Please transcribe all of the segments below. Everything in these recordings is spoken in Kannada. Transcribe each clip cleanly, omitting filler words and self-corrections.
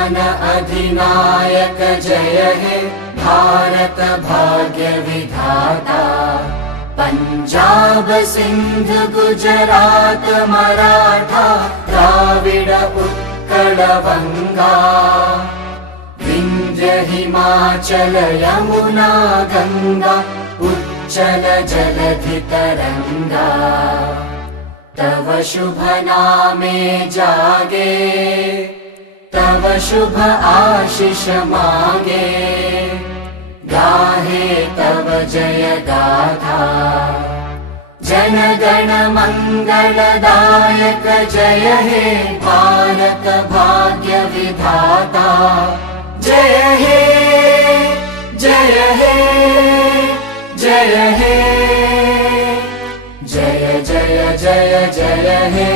विज्ञान अधिनायक जय हे भारत भाग्य विधाता। पंजाब सिंध गुजरात मराठा द्राविड उत्कल बंगा। विंध्य हिमाचल यमुना गंगा उच्चल जलधि तरंगा। तव शुभ नामे जागे तव शुभ आशीष मागे। गाहे तव जय गाथा जन गण मंगलदायक जय हे भारत भाग्य विधाता। जय हे जय हे जय हे जय जय जय जय हे।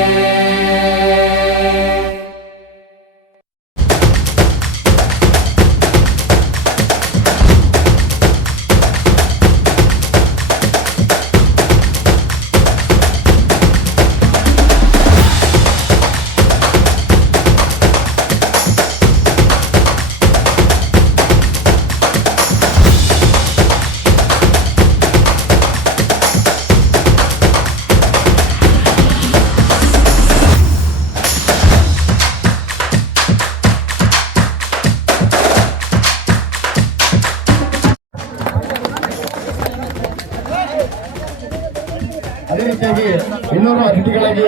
ಅದೇ ರೀತಿಯಾಗಿ ಇನ್ನೂರು ಅತಿಥಿಗಳಾಗಿ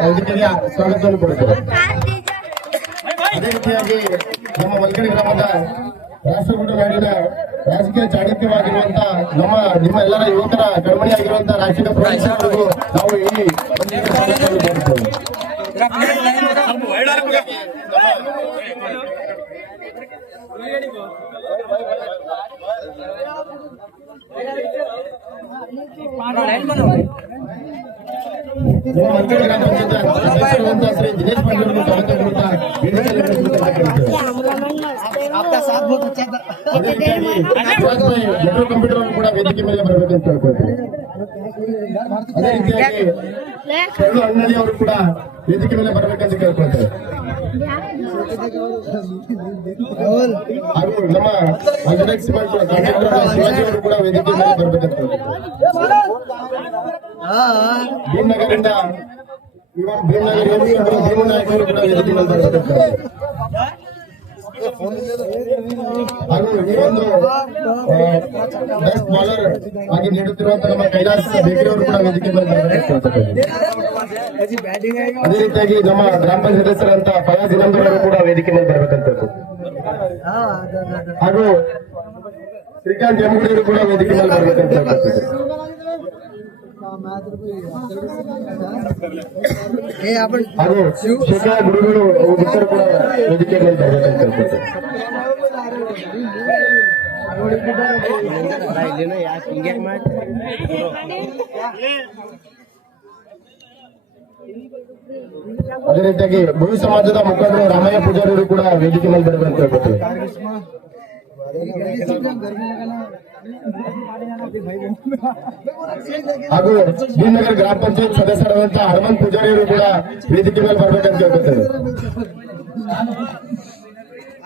ವೇದಿಕೆಗೆ ಸ್ವಾಗತವನ್ನು ಕೊಡುತ್ತಾರೆ. ಅದೇ ರೀತಿಯಾಗಿ ನಮ್ಮ ಮಲ್ಕಡಿ ಗ್ರಾಮದ ರಾಷ್ಟ್ರಕೂಟ ನಾಡಿನ ರಾಜಕೀಯ ಚಾಣಕ್ಯವಾಗಿರುವಂತಹ ನಿಮ್ಮ ಎಲ್ಲರ ಯುವಕರ ಕಣ್ಮಣಿಯಾಗಿರುವಂತಹ ರಾಷ್ಟ್ರೀಯ ಪ್ರೊಫೆಸರ್ಗಳಿಗೂ ನಾವು ಈ ಸ್ವಾಗತವನ್ನು ಕೊಡುತ್ತೇವೆ. ಶ್ರೀ ದಿನೇಶ್ ಪಾಟೀಲ್ ಮೆಟ್ರೋ ಕಂಪ್ಯೂಟರ್ ಕೂಡ ವೇದಿಕೆ ಮೇಲೆ ಬರಬೇಕಂತ ಹೇಳ್ಕೊಳ್ತೀವಿ. ಅದೇ ರೀತಿಯಾಗಿ ಅಣ್ಣಳ್ಳಿ ಅವರು ಕೂಡ ವೇದಿಕೆ ಮೇಲೆ ಬರಬೇಕಂತ ಕೇಳ್ಕೊಳ್ತಾರೆ. ಹಾಗೂ ನಮ್ಮ ಶಿವಾಜಿ ಅವರು ಕೂಡ ವೇದಿಕೆ ಮೇಲೆ ಬರಬೇಕಂತ ಭೀಮನಗರಿಂದ ಭೀಮನಾಯಕರು ಕೂಡ ವೇದಿಕೆ ಮೇಲೆ ಬರಬೇಕಂತ ಹಾಗೂ ಈ ಒಂದು ಬೆಸ್ಟ್ ಬಾಲರ್ ಆಗಿ ನೀಡುತ್ತಿರುವಂತಹ ನಮ್ಮ ಕೈಲಾಸ ಬೇಕರಿ ಅವರು ಕೂಡ ವೇದಿಕೆ ಮೇಲೆ ಬರಬೇಕಂತ. ಅದೇ ರೀತಿಯಾಗಿ ನಮ್ಮ ಗ್ರಾಮ ಪಂಚಾಯತ್ ಸದಸ್ಯರಂತ ಫಯಾಜ್ ಇನಾಮ್ದಾರ್ ಅವರು ಕೂಡ ವೇದಿಕೆ ಮೇಲೆ ಬರಬೇಕಂತ ಹಾಗೂ ಶ್ರೀಕಾಂತ್ ಯಮುಡಿ ಅವರು ಕೂಡ ವೇದಿಕೆ ಮೇಲೆ ಬರಬೇಕಂತ ಹಾಗೂ ಶಿಕ್ಷಣ ಗುರುಗಳು ಬಿಟ್ಟರು ಕೂಡ ವೇದಿಕೆ ಮೇಲೆ ಬರಬೇಕಂತ ಹೇಳ್ಕೊಳ್ತಾರೆ. ಅದೇ ರೀತಿಯಾಗಿ ಭೂ ಸಮಾಜದ ಮುಖಂಡರು ರಾಮಯ್ಯ ಪೂಜಾರಿ ಕೂಡ ವೇದಿಕೆ ಮೇಲೆ ಬರಬೇಕಂತ ಹೇಳ್ಕೊಳ್ತಾರೆ. ಹಾಗೂ ಭೀಮನಗರ ಗ್ರಾಮ ಪಂಚಾಯತ್ ಸದಸ್ಯರಾದಂತಹ ಹನುಮಂತ್ ಪೂಜಾರಿ ಅವರು ಕೂಡ ವೇದಿಕೆ ಮೇಲೆ ಬರಬೇಕಂತ ಹೇಳ್ಕೊಳ್ತಾರೆ.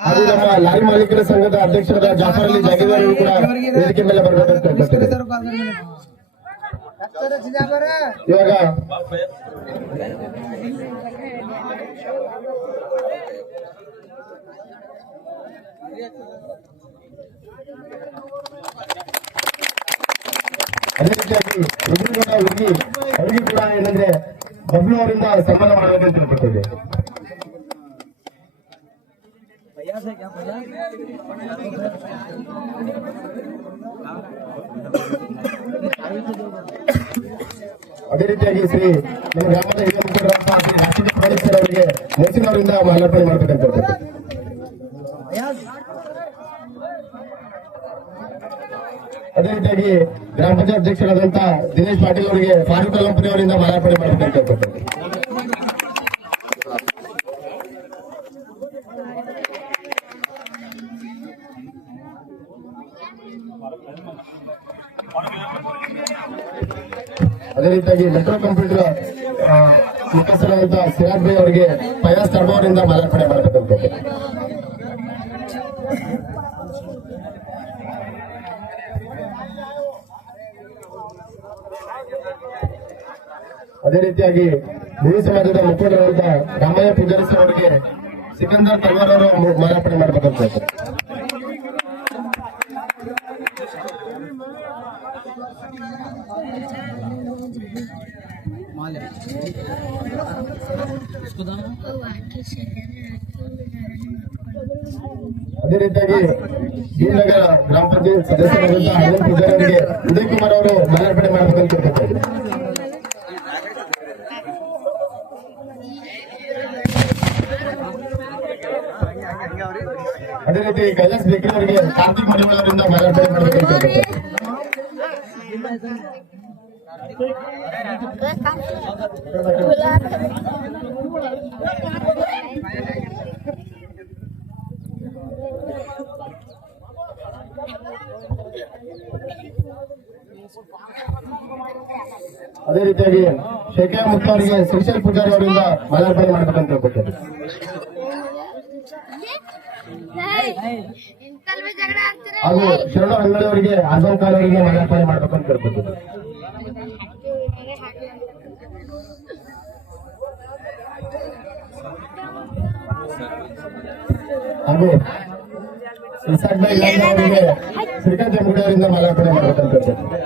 ಹಾಗೂ ನಮ್ಮ ಲಾರಿ ಮಾಲೀಕರ ಸಂಘದ ಅಧ್ಯಕ್ಷರಾದ ಜಾಫರ್ ಅಲಿ ಜಾಗೀದಾರ್ ಅವರು ಕೂಡ ವೇದಿಕೆ ಮೇಲೆ ಬರಬೇಕಂತ ಹೇಳ್ಕೊಳ್ತಾರೆ. ಇವಾಗ ಅದೇ ರೀತಿಯಾಗಿ ಅವರಿಗೆ ಕೂಡ ಏನಂದ್ರೆ ಬಬ್ಲು ಅವರಿಂದ ಸನ್ಮಾನ ಮಾಡಬೇಕಂತ ತಿಳ್ಕೊಳ್ತೇವೆ. ಅದೇ ರೀತಿಯಾಗಿ ಶ್ರೀ ನಮ್ಮ ಗ್ರಾಮದ ಹಿರಿಯ ಮುಖಂಡರಾದ ಶ್ರೀ ರಾಷ್ಟ್ರೀಯ ಪ್ರೊಫೆಸರ್ ಅವರಿಗೆ ಮೋಸಿನವರಿಂದ ಮಾಲಾರ್ಪಣೆ ಮಾಡಬೇಕಂತ ಹೇಳ್ತೇವೆ. ಅದೇ ರೀತಿಯಾಗಿ ಗ್ರಾಮ ಪಂಚಾಯತ್ ಅಧ್ಯಕ್ಷರಾದಂತಹ ದಿನೇಶ್ ಪಾಟೀಲ್ ಅವರಿಗೆ ಫಾರೂಕ್ ಅಲಂಪುರಿ ಅವರಿಂದ ಮಾಲಾರ್ಪಣೆ ಮಾಡಬೇಕಂತ ಹೇಳ್ಕೊಳ್ತೇವೆ. ಅದೇ ರೀತಿಯಾಗಿ ಮೆಟ್ರೋ ಕಂಪ್ಯೂಟರ್ ಮುಖಸ್ಥರಾದಂತ ಸಿರಾಜ್ ಭಾಯಿ ಅವರಿಗೆ ಫಯಾಜ್ ತರ್ಬ ಅವರಿಂದ ಮಾಲಾರ್ಪಣೆ ಮಾಡಬೇಕಂತ. ಅದೇ ರೀತಿಯಾಗಿ ಭೂಮಿ ಸಮಾಜದ ಮುಖಂಡರಾದ ರಾಮಯ್ಯ ಪೂಜಾರಿ ಸರ್ ಅವರಿಗೆ ಸಿಕಂದರ್ ತಲ್ವಾರ್ ಅವರು ಮಾಲಾರ್ಪಣೆ ಮಾಡಬೇಕಂತ. ಅದೇ ರೀತಿಯಾಗಿ ಶ್ರೀನಗರ ಗ್ರಾಮ ಪಂಚಾಯತ್ ಸದಸ್ಯರಾದಂತಹ ಅನಿಲ್ ಪೂಜಾರಿ ಅವರಿಗೆ ಉದಯ್ ಕುಮಾರ್ ಅವರು ಮಾಲಾರ್ಪಣೆ ಮಾಡಬೇಕಂತ ಕೇಳ್ಕೊತಾರೆ. ಅದೇ ರೀತಿ ಕೈಲಾಸ್ ಬೇಕರಿ ಅವರಿಗೆ ಕಾರ್ತಿಕ್ ಮಡಿವಾಳ ಅವರಿಂದ ಮಾಲಾರ್ಪಣೆ ಮಾಡಬೇಕಂತ ಕೇಳ್ಕೊತಾರೆ. ಅದೇ ರೀತಿಯಾಗಿ ಶೇಖರ್ ಮುಕ್ತ ಅವರಿಗೆ ಶ್ರೀಶೈಲ್ ಪೂಜಾರಿ ಅವರಿಂದ ಮಾಲಾರ್ಪಣೆ ಮಾಡಬೇಕಂತ ಹೇಳ್ಕೊತಾರೆ. ಹಾಗೂ ಶರಣ ಅಂಗಡಿ ಅವರಿಗೆ ಆಜಂ ಖಾನ್ ಅವರಿಗೆ ಮಾಲಾರ್ಪಣೆ ಮಾಡಬೇಕಂತ ಹೇಳ್ಕೊತಾರೆ. ಹಾಗೂ ಇಸಾಕ್ ಭಾಯಿ ಲಾಲ್ ಅವರಿಗೆ ಶ್ರೀಕಾಂತ್ ಎಂಗುಡಿ ಅವರಿಂದ ಮಾಲಾರ್ಪಣೆ ಮಾಡಬೇಕಂತ ಹೇಳ್ಕೊತಾರೆ.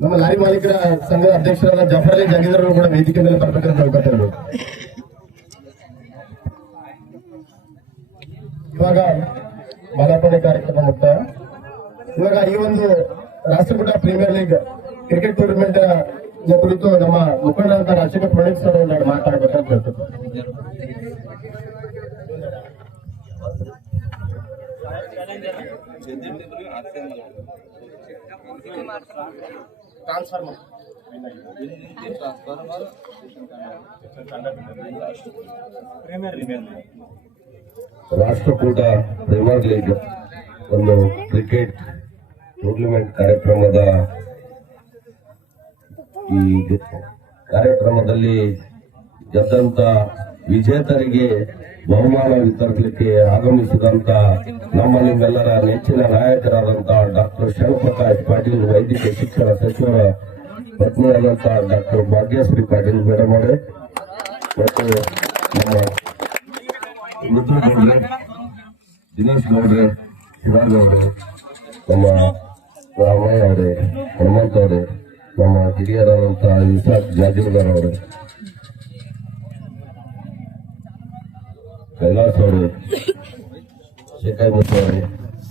ನಮ್ಮ ಲಾರಿ ಮಾಲೀಕರ ಸಂಘದ ಅಧ್ಯಕ್ಷರಾದ ಜಫರ್ ಅಲಿ ಜಂಗೀದರ್ ಅವರು ಕೂಡ ವೇದಿಕೆ ಮೇಲೆ ಬರ್ಬೇಕಂತ ಹೇಳ್ಕೊತಾರೆ. ಇವಾಗ ಮಾಲಾರ್ಪಣೆ ಕಾರ್ಯಕ್ರಮ ಮುಕ್ತಾಯ. ಇವಾಗ ಈ ಒಂದು Rashtrakuta Premier League cricket tournament ಕುರಿತು ನಮ್ಮ ಮುಖಂಡರಾದ ರಾಜಶೇಖರ್ ಪ್ರಣೀತ್ ಸರ್ ಅವರು ಮಾತಾಡಬೇಕಂತ ಹೇಳ್ತಾರೆ. ರಾಷ್ಟ್ರಕೂಟ ಪ್ರೀಮಿಯರ್ ಲೀಗ್ ಒಂದು ಕ್ರಿಕೆಟ್ ಟೂರ್ನಿಮೆಂಟ್ ಕಾರ್ಯಕ್ರಮದ ಈ ಕಾರ್ಯಕ್ರಮದಲ್ಲಿ ಗೆದ್ದಂತ ವಿಜೇತರಿಗೆ ಬಹುಮಾನ ವಿತರಿಸಲಿಕ್ಕೆ ಆಗಮಿಸಿದಂತ ನಮ್ಮ ನಿಮ್ಮೆಲ್ಲರ ನೆಚ್ಚಿನ ನಾಯಕರಾದಂತ ಡಾಕ್ಟರ್ ಶಿವಪ್ರಕಾಶ್ ಪಾಟೀಲ್ ವೈದ್ಯಕೀಯ ಶಿಕ್ಷಣ ಸಚಿವರ ಪತ್ನಿಯಾದಂತ ಡಾಕ್ಟರ್ ಭಾಗ್ಯಶ್ರೀ ಪಾಟೀಲ್ ಮೇಡಮ್ ಅವರೇ ಮತ್ತು ನಮ್ಮ ಮೃದು ಗೌಡ್ರೆ, ದಿನೇಶ್ ಗೌಡ್ರೆ, ಶಿವಾಜ್ ಅವರೇ, ನಮ್ಮ ರಾಮಯ್ಯ ಅವರೇ, ಹನುಮಂತ ಅವರೇ, ನಮ್ಮ ಹಿರಿಯರಾದಂತಹ ಇಸಾಕ್ ಜಾಗೀರ್ದಾರ್ ಅವರೇ, ಕೈಲಾಸ್ ಅವರು, ಶೇಖರ್ ಮುತ್ತು ಅವರೇ,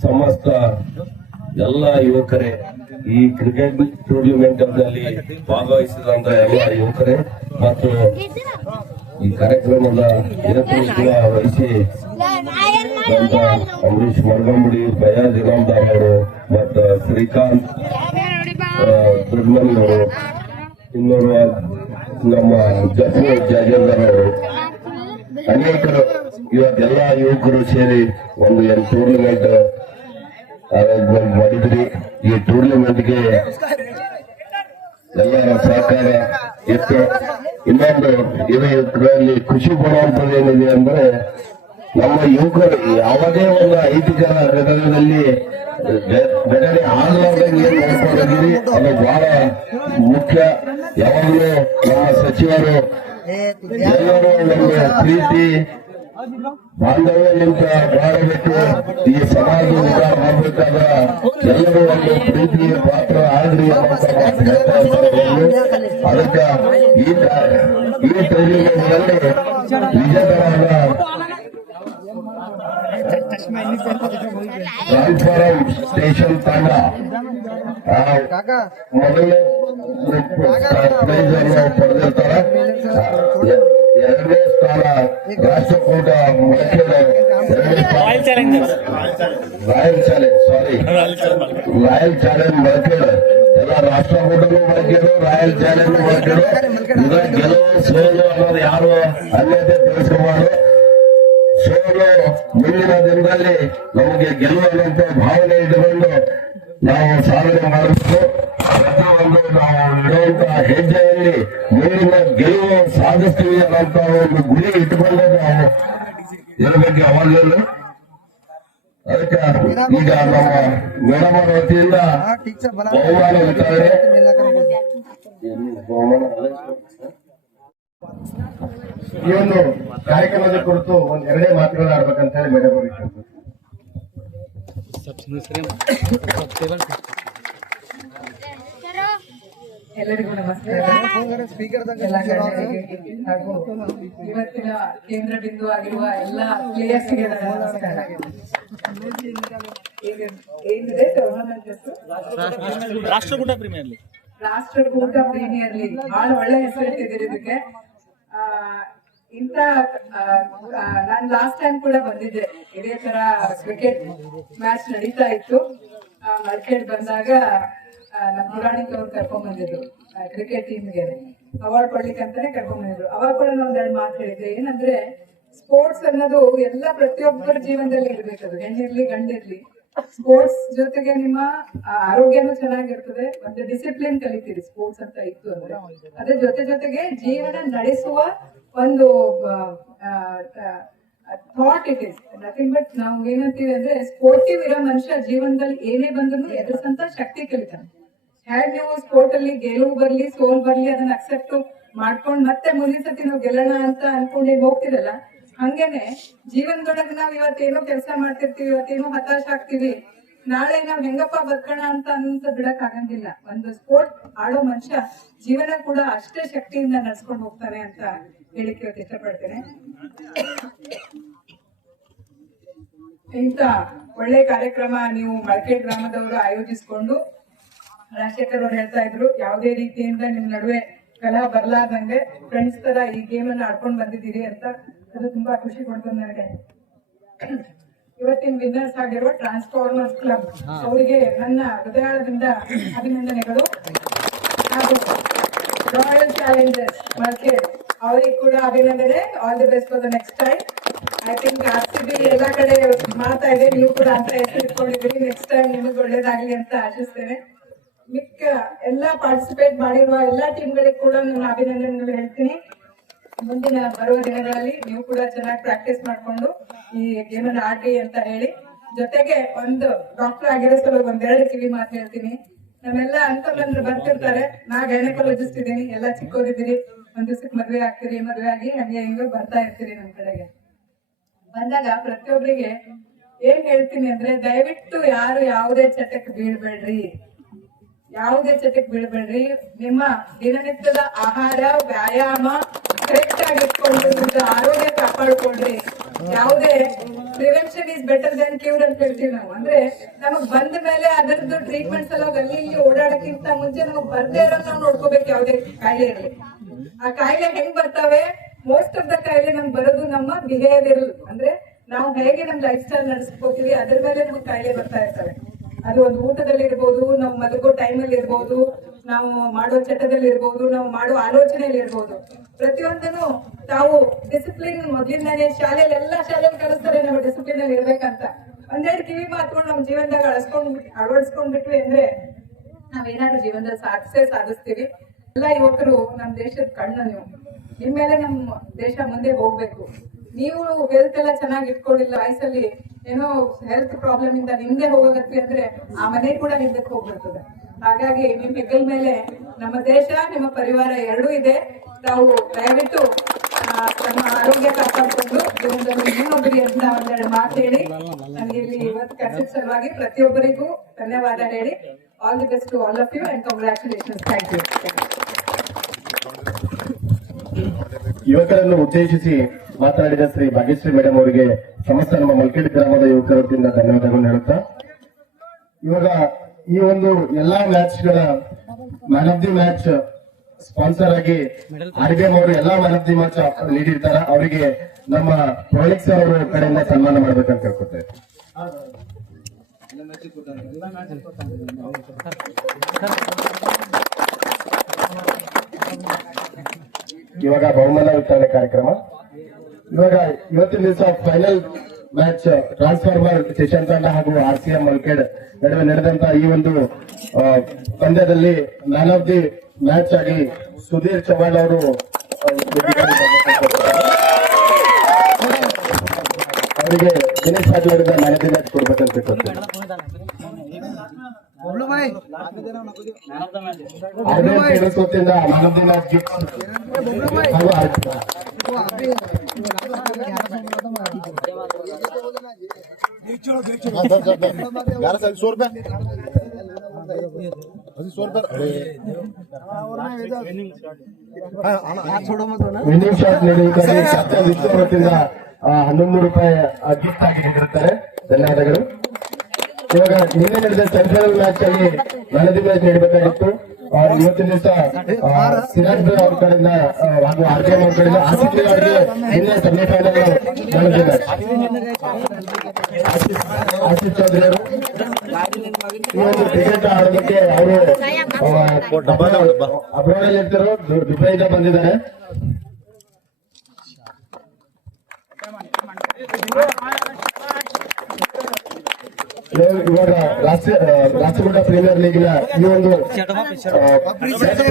ಸಮಸ್ತ ಎಲ್ಲ ಯುವಕರೇ, ಈ ಕ್ರಿಕೆಟ್ ಟೂರ್ನಿಮೆಂಟ್ ನಲ್ಲಿ ಭಾಗವಹಿಸಿದಂತ ಎಲ್ಲ ಯುವಕರೇ ಮತ್ತು ಈ ಕಾರ್ಯಕ್ರಮದ ನೇತೃತ್ವ ವಹಿಸಿ ಅಂಬರೀಶ್ ಮರ್ಗಂಬುಡಿ, ಫಯಾಜ್ ಇನಾಮ್ದಾರ್ ಅವರು ಮತ್ತು ಶ್ರೀಕಾಂತ್ ದೊಡ್ಡಮನಿ ಅವರು, ಇನ್ನೋರ್ವ ನಮ್ಮ ಜಫರ್ ಜಾಗೀರ್ದಾರ್ ಅವರು, ಅನೇಕರು ಇವತ್ತೆಲ್ಲ ಯುವಕರು ಸೇರಿ ಒಂದು ಟೂರ್ನಿಮೆಂಟ್ ಅರೇಂಜ್ಮೆಂಟ್ ಮಾಡಿದ್ರಿ. ಈ ಟೂರ್ನಿಮೆಂಟ್ಗೆ ಎಲ್ಲರ ಸಹಕಾರ ಇತ್ತು. ಇನ್ನೊಂದು ಇದರಲ್ಲಿ ಖುಷಿ ಪಡುವಂಥದ್ದು ಏನಿದೆ ಅಂದ್ರೆ ನಮ್ಮ ಯುವಕರು ಯಾವುದೇ ಒಂದು ಐತಿಕರ ಘಟನೆಯಲ್ಲಿ ಘಟನೆ ಆಗಲಾರ್ದಂಗೆ ಏನ್ ನೋಡ್ಕೊಂಡಿದ್ದೀರಿ ಅದು ಬಹಳ ಮುಖ್ಯ. ಯಾವಾಗಲೂ ನಮ್ಮ ಸಚಿವರು ಎಲ್ಲರೂ ಒಂದು ಪ್ರೀತಿ ಬಾಂಧವ್ಯದಿಂದ ಬಾಳಬೇಕು. ಈ ಸಮಾಜ ಉದ್ಧಾರ ಮಾಡಬೇಕಾದ ಎಲ್ಲರೂ ಒಂದು ಪ್ರೀತಿ ಪಾತ್ರ ಆಗ್ರಿ ಅಂತ ಹೇಳ್ತಾ ಇದ್ದಾರೆ. ಅದಕ್ಕೆ ಈ ಟೂರ್ನಿಮೆಂಟ್ನಲ್ಲಿ ವಿಜೇತರಾದ ಟ್ರಾನ್ಸ್ಫಾರಂ ಸ್ಟೇಷನ್ ತಂಡ ಮೊದಲನೇ ಪ್ರೈಸ್ ಅನ್ನು ಪಡೆದಿರ್ತಾರೆ. ಎರಡನೇ ಸ್ಥಾನ ರಾಷ್ಟ್ರಕೂಟ ಮೊಳಕೆರೆ, ರಾಯಲ್ ಚಾಲೆಂಜ್ ಮೊಳಕೆರೆ, ಎಲ್ಲ ರಾಷ್ಟ್ರಕೂಟನೂ ಮೊಳಕೆರು, ರಾಯಲ್ ಚಾಲೆಂಜ್ ಮೊಳಕೆರು. ಇದರ ಗೆಲುವು ಸೋಲು ಅನ್ನೋದು ಯಾರು ಅನ್ಯತೆ ತಿಳಿಸ್ಕೊಂಡು ಸೋಲು ಮುಂದಿನ ದಿನದಲ್ಲಿ ನಮಗೆ ಗೆಲ್ಲುವಂತ ಭಾವನೆ ಇಟ್ಟುಕೊಂಡು ನಾವು ಸಾಧನೆ ಮಾಡಬೇಕು. ಪ್ರತಿಯೊಂದು ನಾವು ಇಡುವಂತಹ ಹೆಜ್ಜೆಯಲ್ಲಿ ಮುಂದಿನ ಗೆಲುವು ಸಾಧಿಸ್ತೀವಿ ಅನ್ನೋಂತ ಒಂದು ಗುರಿ ಇಟ್ಟುಕೊಂಡು ನಾವು ಇರಬೇಕು ಯಾವಾಗಲೂ. ಅದಕ್ಕೆ ಈಗ ನಮ್ಮ ಮೇಡಮ್ ಅವರ ವತಿಯಿಂದ ಬಹುಮಾನ ವಿತರಣೆ ಈ ಒಂದು ಕಾರ್ಯಕ್ರಮದ ಕುರಿತು ಒಂದ್ ಎರಡೇ ಮಾತುಗಳನ್ನ ಆಡ್ಬೇಕಂತ ಹೇಳಿ ಮೇಡಮ್ ಅವರಿಗೆ ಎಲ್ಲರಿಗೂ ನಮಸ್ಕಾರ. ಎಲ್ಲ ಗಣ್ಯರಿಗೆ ಹಾಗೂ ಇವತ್ತಿನ ಕೇಂದ್ರ ಬಿಂದು ಆಗಿರುವ ಎಲ್ಲ ಪ್ಲೇಯರ್ಸ್ಗೆ ನನ್ನ ನಮಸ್ಕಾರ. ಏನಿದೆ ಟೂರ್ನಮೆಂಟ್ ಹೆಸರು Rashtrakuta Premier League. Rashtrakuta Premier League. ಬಹಳ ಒಳ್ಳೆ ಹೆಸರು ಇಟ್ಟಿದ್ದೀರಿ ಇದಕ್ಕೆ. ಇಂತ ನಾನ್ ಲಾಸ್ಟ್ ಟೈಮ್ ಕೂಡ ಬಂದಿದ್ದೆ, ಇದೇ ತರ ಕ್ರಿಕೆಟ್ ಮ್ಯಾಚ್ ನಡೀತಾ ಇತ್ತು. ಮಲ್ಕೇಡ್ ಬಂದಾಗ ನಮ್ಮ ಪುರಾಣಿಕ್ ಅವ್ರು ಕರ್ಕೊಂಡ್ ಬಂದಿದ್ರು ಕ್ರಿಕೆಟ್ ಟೀಮ್ಗೆ ಅವಾರ್ಡ್ ಕೊಡ್ಲಿಕ್ಕೆ ಅಂತಾನೆ ಕರ್ಕೊಂಡ್ ಬಂದಿದ್ರು. ಅವಾಗ ಕೂಡ ನಾವು ಒಂದೆರಡು ಮಾತು ಹೇಳಿದ್ದೆ, ಏನಂದ್ರೆ ಸ್ಪೋರ್ಟ್ಸ್ ಅನ್ನೋದು ಎಲ್ಲ ಪ್ರತಿಯೊಬ್ಬರ ಜೀವನದಲ್ಲಿ ಇರ್ಬೇಕದು, ಹೆಣ್ಣಿರ್ಲಿ ಗಂಡಿರ್ಲಿ. ಸ್ಪೋರ್ಟ್ಸ್ ಜೊತೆಗೆ ನಿಮ್ಮ ಆರೋಗ್ಯನೂ ಚೆನ್ನಾಗಿರ್ತದೆ, ಒಂದು ಡಿಸಿಪ್ಲಿನ್ ಕಲಿತೀರಿ ಸ್ಪೋರ್ಟ್ಸ್ ಅಂತ ಇತ್ತು ಅಂದ್ರೆ. ಅದ್ರ ಜೊತೆಗೆ ಜೀವನ ನಡೆಸುವ ಒಂದು thought it is nothing but. ನಾವು ಏನಂತೀವಿ ಅಂದ್ರೆ ಸ್ಪೋರ್ಟಿವ್ ಇರೋ ಮನುಷ್ಯ ಜೀವನದಲ್ಲಿ ಏನೇ ಬಂದ್ರು ಎದುರಿಸಂತ ಶಕ್ತಿ ಕಲಿತಾನೆ. ಹ್ಯಾಗ್ ನೀವು ಸ್ಪೋರ್ಟ್ ಅಲ್ಲಿ ಗೆಲುವು ಬರ್ಲಿ ಸೋಲ್ ಬರ್ಲಿ ಅದನ್ನ ಅಕ್ಸೆಪ್ಟ್ ಮಾಡ್ಕೊಂಡ್ ಮತ್ತೆ ಮುಂದಿನ ಸತಿ ನಾವು ಗೆಲ್ಲೋಣ ಅಂತ ಅನ್ಕೊಂಡು ಹೋಗ್ತಿರಲ್ಲ, ಹಂಗೇನೆ ಜೀವನದೊಳಗೆ ನಾವ್ ಇವತ್ತೇನೋ ಕೆಲಸ ಮಾಡ್ತಿರ್ತೀವಿ, ಇವತ್ತೇನೋ ಹತಾಶ ಆಗ್ತೀವಿ, ನಾಳೆ ನಾವ್ ಹೆಂಗಪ್ಪ ಬದುಕೋಣ ಅಂತ ಬಿಡಕ್ ಆಗಂಗಿಲ್ಲ. ಒಂದು ಸ್ಪೋರ್ಟ್ ಆಡೋ ಮನುಷ್ಯ ಜೀವನ ಕೂಡ ಅಷ್ಟೇ ಶಕ್ತಿಯಿಂದ ನಡ್ಸ್ಕೊಂಡು ಹೋಗ್ತಾನೆ ಅಂತ ಹೇಳಿಕ್ಕೆ ಇವತ್ತು ಇಷ್ಟಪಡ್ತೇನೆ. ಇಂತ ಒಳ್ಳೆ ಕಾರ್ಯಕ್ರಮ ನೀವು ಮಳಕೇಡ್ ಗ್ರಾಮದವರು ಆಯೋಜಿಸಿಕೊಂಡು, ರಾಜಶೇಖರ್ ಅವರು ಹೇಳ್ತಾ ಇದ್ರು ಯಾವುದೇ ರೀತಿಯಿಂದ ನಿಮ್ ನಡುವೆ ಕಲಹ ಬರ್ಲಾರ್ದಂಗೆ ಫ್ರೆಂಡ್ಸ್ ತರ ಈ ಗೇಮ್ ಅನ್ನ ಆಡ್ಕೊಂಡ್ ಬಂದಿದ್ದೀರಿ ಅಂತ. ಅದು ತುಂಬಾ ಖುಷಿ ಕೊಡ್ತದೆ ನನಗೆ. ಇವತ್ತಿನ ವಿನ್ನರ್ಸ್ ಆಗಿರುವ ಟ್ರಾನ್ಸ್ಫಾರ್ಮರ್ಸ್ ಕ್ಲಬ್ ಅವರಿಗೆ ನನ್ನ ಹೃದಯದಿಂದ ಅಭಿನಂದನೆಗಳು. ಹಾಗೂ ರಾಯಲ್ ಚಾಲೆಂಜರ್ಸ್ ಮಲ್ಕೇಡ್ ಅವರಿಗೆ ಕೂಡ ಅಭಿನಂದನೆ. All the best for the next time. I think RCB ಎಲ್ಲಾ ಕಡೆ ಮಾಡ್ತಾ ಇದೆ, ನೀವು ಕೂಡ ಅಂತ ಹೆಸರು ಇಟ್ಕೊಂಡಿದ್ದೀರಿ. ನೆಕ್ಸ್ಟ್ ಟೈಮ್ ನಿಮಗೆ ಒಳ್ಳೇದಾಗ್ಲಿ ಅಂತ ಆಶಿಸ್ತೇನೆ. ಮಿಕ್ಕ ಎಲ್ಲಾ ಪಾರ್ಟಿಸಿಪೇಟ್ ಮಾಡಿರುವ ಎಲ್ಲಾ ಟೀಮ್ಗಳಿಗೆ ಕೂಡ ನನ್ನ ಅಭಿನಂದನೆಗಳು ಹೇಳ್ತೀನಿ. ಮುಂದಿನ ಬರುವ ದಿನಗಳಲ್ಲಿ ನೀವು ಕೂಡ ಚೆನ್ನಾಗಿ ಪ್ರಾಕ್ಟೀಸ್ ಮಾಡ್ಕೊಂಡು ಈ ಗೇಮ್ ಅನ್ನು ಆಡಿ ಅಂತ ಹೇಳಿ, ಜೊತೆಗೆ ಒಂದು ಡಾಕ್ಟರ್ ಆಗಿರೋ ಸಲ ಒಂದೆರಡು ಕಿವಿ ಮಾತು ಹೇಳ್ತೀನಿ. ನಮ್ಮೆಲ್ಲ ಅನ್ಕೊಂಡ್ರೆ ಬರ್ತಿರ್ತಾರೆ, ನಾ ಗೈನಕಾಲಜಿಸ್ಟ್ ಇದ್ದೀನಿ, ಎಲ್ಲ ಚಿಕ್ಕೋರಿದ್ದೀರಿ, ಒಂದ್ ದಿವ್ಸಕ್ಕೆ ಮದ್ವೆ ಆಗ್ತೀರಿ, ಮದ್ವೆ ಆಗಿ ಹಂಗೆ ಹಿಂಗೆ ಬರ್ತಾ ಇರ್ತೀರಿ ನಮ್ ಕಡೆಗೆ. ಬಂದಾಗ ಪ್ರತಿಯೊಬ್ಬರಿಗೆ ಏನ್ ಹೇಳ್ತೀನಿ ಅಂದ್ರೆ, ದಯವಿಟ್ಟು ಯಾರು ಯಾವುದೇ ಚಟಕ್ಕೆ ಬೀಳ್ಬೇಡ್ರಿ, ಯಾವುದೇ ಚಟಕ್ಕೆ ಬೀಳ್ಬೇಡ್ರಿ. ನಿಮ್ಮ ದಿನನಿತ್ಯದ ಆಹಾರ ವ್ಯಾಯಾಮ ಕರೆಕ್ಟ್ ಆಗಿ ಇಟ್ಕೊಂಡು ಆರೋಗ್ಯ ಕಾಪಾಡ್ಕೊಳ್ರಿ. ಯಾವುದೇ prevention is better than cure ಅಂತ ಹೇಳ್ತೀವಿ ನಾವು. ಅಂದ್ರೆ ನಮಗ್ ಬಂದ ಮೇಲೆ ಅದರದ್ದು ಟ್ರೀಟ್ಮೆಂಟ್ಸ್ ಎಲ್ಲ ಅಲ್ಲಿ ಇಲ್ಲಿ ಓಡಾಡಕ್ಕಿಂತ ಮುಂಚೆ ನಮಗ್ ಬರ್ದೇ ಇರೋ ನಾವು ನೋಡ್ಕೋಬೇಕು. ಯಾವುದೇ ಕಾಯಿಲೆ ಇರಲಿ, ಆ ಕಾಯಿಲೆ ಹೆಂಗ್ ಬರ್ತವೆ, ಮೋಸ್ಟ್ ಆಫ್ ದ ಕಾಯಿಲೆ ನಮ್ಗೆ ಬರೋದು ನಮ್ಮ ಬಿಹೇವಿಯರ್, ಅಂದ್ರೆ ನಾವು ಹೇಗೆ ನಮ್ ಲೈಫ್ ಸ್ಟೈಲ್ ನಡೆಸ್ಕೋತೀವಿ ಅದ್ರ ಮೇಲೆ ನಮ್ಗೆ ಕಾಯಿಲೆ ಬರ್ತಾ ಇರ್ತವೆ. ಅದು ಒಂದು ಊಟದಲ್ಲಿ ಇರ್ಬೋದು, ನಾವು ಮಲಗೋ ಟೈಮಲ್ಲಿ ಇರ್ಬೋದು, ನಾವು ಮಾಡೋ ಚಟದಲ್ಲಿ ಇರ್ಬೋದು, ನಾವು ಮಾಡೋ ಆಲೋಚನೆಯಲ್ಲಿ ಇರ್ಬೋದು. ಪ್ರತಿಯೊಂದನ್ನು ತಾವು ಡಿಸಿಪ್ಲಿನ್ ಮೊದಲಿಂದಾನೇ ಶಾಲೆಯಲ್ಲಿ ಎಲ್ಲಾ ಶಾಲೆಯಲ್ಲಿ ಕಲಿಸ್ತಾರೆ ನಾವು ಡಿಸಿಪ್ಲಿನ್ ಅಲ್ಲಿ ಇರ್ಬೇಕಂತ. ಒಂದೆರಡು ಕಿವಿ ಮಾತುಗಳು ನಮ್ಮ ಜೀವನದಾಗ ಅಳವಡಿಸ್ಕೊಂಡ್ಬಿಟ್ವಿ ಅಂದ್ರೆ ನಾವೇನಾದ್ರೂ ಜೀವನದಲ್ಲಿ ಸಾಧಿಸ್ತೀವಿ. ಎಲ್ಲ ಯುವಕರು ನಮ್ಮ ದೇಶದ ಕಣ್ಣು, ನೀವು ನಿಮ್ ಮೇಲೆ ನಮ್ಮ ದೇಶ ಮುಂದೆ ಹೋಗ್ಬೇಕು. ನೀವು ಹೆಲ್ತ್ ಎಲ್ಲ ಚೆನ್ನಾಗಿ ಇಟ್ಕೊಳ್ಳಿಲ್ಲ, ವಯಸ್ಸಲ್ಲಿ ಏನೋ ಹೆಲ್ತ್ ಪ್ರಾಬ್ಲಮ್ ಇಂದ ನಿಮ್ದೆ ಹೋಗತ್ತೆ ಅಂದ್ರೆ ಆ ಮನೆ ಕೂಡ ಹಿಂದಕ್ಕೆ ಹೋಗ್ಬಿಡ್ತದೆ. ಹಾಗಾಗಿ ನಿಮ್ ಹೆಗಲ್ ಮೇಲೆ ನಮ್ಮ ದೇಶ ನಿಮ್ಮ ಪರಿವಾರ ಎರಡೂ ಇದೆ. ತಾವು ದಯವಿಟ್ಟು ನಮ್ಮ ಆರೋಗ್ಯ ಕಾಪಾಡಿಕೊಂಡು ಜೀವನದಲ್ಲಿ ಇನ್ನೊಬ್ಬರಿ ಅಂತ ಒಂದೆರಡು ಮಾತು ಹೇಳಿ ನನಗೆ ಇಲ್ಲಿ ಇವತ್ತು ಕರ್ಸಿದ ಸಲುವಾಗಿ ಪ್ರತಿಯೊಬ್ಬರಿಗೂ ಧನ್ಯವಾದ ಹೇಳಿ, all the best to all of you and congratulations. Thank you. ಯುವಕರನ್ನು ಉದ್ದೇಶಿಸಿ ಮಾತನಾಡಿದ ಶ್ರೀ ಭಾಗ್ಯಶ್ರೀ ಮೇಡಮ್ ಅವರಿಗೆ ಸಮಸ್ತ ನಮ್ಮ ಮಲ್ಕೇಡ್ ಗ್ರಾಮದ ಯುವಕರ ವತಿಯಿಂದ ಧನ್ಯವಾದಗಳನ್ನು ಹೇಳುತ್ತಾ, ಇವಾಗ ಈ ಒಂದು ಎಲ್ಲಾ ಮ್ಯಾಚ್ ಗಳ man of the match sponsor ಆಗಿ RBM ಅವರು ಎಲ್ಲಾ ಮ್ಯಾನ್ ಆಫ್ ದಿ ಮ್ಯಾಚ್ ನೀಡಿರ್ತಾರ. ಅವರಿಗೆ ನಮ್ಮ ಪ್ರೋಲಿಕ್ಸ್ ಅವರ ಕಡೆಯಿಂದ ಸನ್ಮಾನ ಮಾಡ್ಬೇಕಂತ ಕೇಳ್ಕೊತೇವೆ. ಇವಾಗ ಬಹುಮಾನ ವಿತರಣೆ ಕಾರ್ಯಕ್ರಮ. ಇವಾಗ ಇವತ್ತಿನ ದಿವಸ ಫೈನಲ್ ಮ್ಯಾಚ್ ಟ್ರಾನ್ಸ್ಫಾರ್ಮರ್ ಸೆಷನ್ ತಂಡ ಹಾಗೂ RCM ಮಲ್ಕೇಡ್ ನಡುವೆ ನಡೆದಂತ ಈ ಒಂದು ಪಂದ್ಯದಲ್ಲಿ ಮ್ಯಾನ್ ಆಫ್ ದಿ ಮ್ಯಾಚ್ ಆಗಿ ಸುಧೀರ್ ಚವ್ಹಾಣ್ ಅವರು ಅವರಿಗೆ ದಿನೇಶ್ ಪಾಟೀಲ್ ಅವರಿಂದ ಮ್ಯಾನ್ ಆಫ್ ದಿ ಮ್ಯಾಚ್ ಕೊಡ್ಬೇಕಂತ ಕೇಳ್ಕೊಳ್ತೀನಿ. ವತಿಯಿಂದ man of the match gift ಹಾಗೂ ವಿನ್ನಿಂಗ್ ಶಾಟ್ ನೀಡುವುದಕ್ಕೆ ವಿಶ್ವ ವತಿಯಿಂದ 1100 ರೂಪಾಯಿ ಗಿಫ್ಟ್ ಆಗಿ ನೀಡಿರುತ್ತಾರೆ. ಧನ್ಯವಾದಗಳು. ಇವಾಗ ನಿನ್ನೆ ನಡೆದ ಸೆಮಿಫೈನಲ್ ಮ್ಯಾಚ್ ಅಲ್ಲಿ ಮ್ಯಾನ್ ಆಫ್ ದಿ ಮ್ಯಾಚ್ ನೀಡಬೇಕಾಗಿತ್ತು. ಇವತ್ತಿನ ದಿವಸ ಸಿರಾಜ್ ಭಾಯ್ ಅವ್ರ ಕಡೆಯಿಂದ ಹಾಗೂ RCM ಅವ್ರ ಕಡೆಯಿಂದ ಆಸಿಫ್ ಅವರಿಗೆ ನಿನ್ನೆ semifinal man of the match Asif Chaudhary ಅವರು ಈ ಒಂದು ಕ್ರಿಕೆಟ್ ಆಡೋದಕ್ಕೆ ಅವರು ಅಬ್ರಾಡ್ ಅಲ್ಲಿ ಇರ್ತಾರೋ ದುಬೈಯಿಂದ ಬಂದಿದ್ದಾರೆ. ಇವಾಗ ರಾಷ್ಟ್ರಕೂಟ ಪ್ರೀಮಿಯರ್ ಲೀಗಿನ ಈ ಒಂದು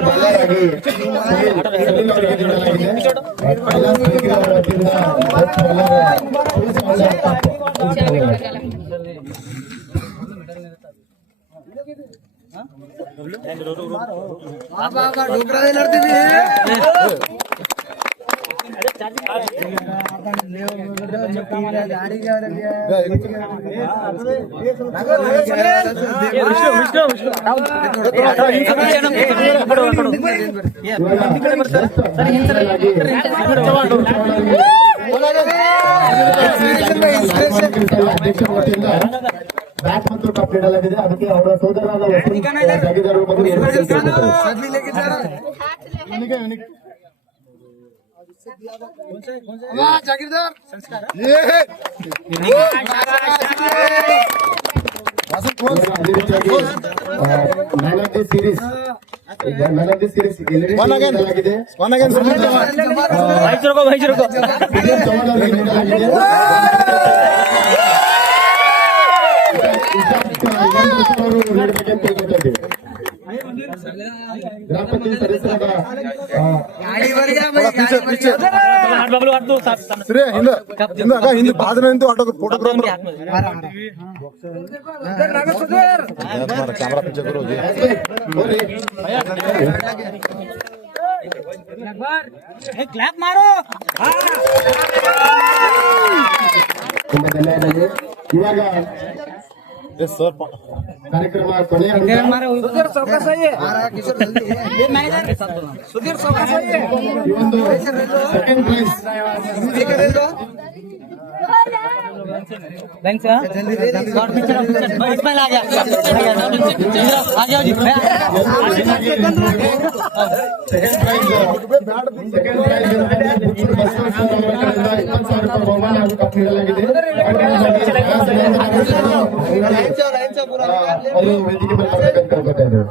ಬೌಲರ್ ಆಗಿ ಸುನಿಲ್ ಅವರಿಗೆ ನೀಡಲಾಗಿದೆ. ಅವರ ವತಿಯಿಂದ ಅಧ್ಯಕ್ಷರ ವತಿಯಿಂದ ಬ್ಯಾಟ್ ಮತ್ತು ಕಪ್ ನೀಡಲಾಗಿದೆ. ಅದಕ್ಕೆ ಅವರ ಸೋದರರಾದ ಜಾಗೀದಾರ್ ಬಂದು ಮ್ಯಾನ್ ಆಫ್ ದಿ ಸೀರೀಸ್ ನೀಡಲಾಗಿದೆ. ನೀಡಬೇಕಂತ ತಿಳ್ಕೊಳ್ತೀವಿ. ಗ್ರಾಮಪಂಚಾಯತ್ ಸದಸ್ಯರಾದ ಹಿಂದೆ ಬಾದನ ಫೋಟೋಗ್ರಾಫರ್ ಕ್ಯಾಮರಾ ಪಿಕ್ಚರ್ ಕ್ಲಾಪ್ ಮಾರು. ತುಂಬಾ ಧನ್ಯವಾದಗಳು. ಇವಾಗ ಕಾರ್ಯಕ್ರಮ ಕೊನೆಯ ಹಂತ. ಈ ಒಂದು ಸೆಕೆಂಡ್ ಪ್ರೈಸ್ ಬಹುಮಾನ ಹಾಗೂ ಕಪ್ ನೀಡಲಾಗಿದೆ. ಅವರು ವೇದಿಕೆ ಮೇಲೆ ಬರಬೇಕಂತ ಕೇಳ್ಕೊತಾ ಇದ್ದೇವೆ.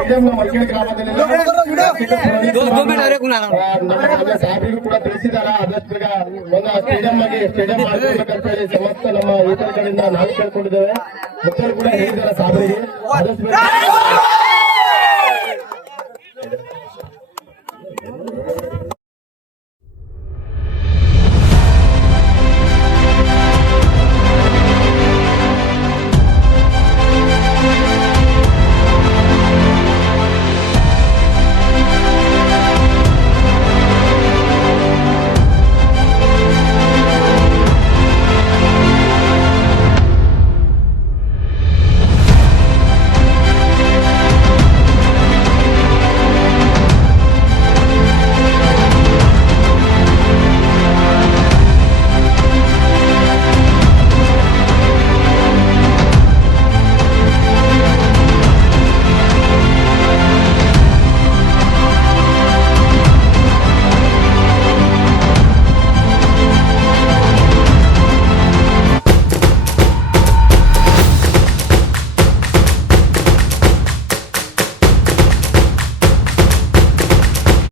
ಸ್ಟೇಡಿಯಂ ಮಲ್ಕೇಡ್ ಗ್ರಾಮದಲ್ಲಿ ಸಾಹೇಬರಿಗೂ ಕೂಡ ತಿಳಿಸಿದಾರ. ಆದಷ್ಟು ಬೇಗ ಒಂದು ಸ್ಟೇಡಿಯಂ ಮಾಡಬೇಕಂತ ಹೇಳಿ ಸಮಸ್ತ ನಮ್ಮ ಯುವಕರ ಕಡೆಯಿಂದ ನಾವು ಕೇಳ್ಕೊಂಡಿದ್ದೇವೆ. ಮಕ್ಕಳು ಕೂಡ ಹೇಳಿದ್ದಾರೆ ಸಾಹೇಬರಿಗೆ ಆದಷ್ಟು ಬೇಗ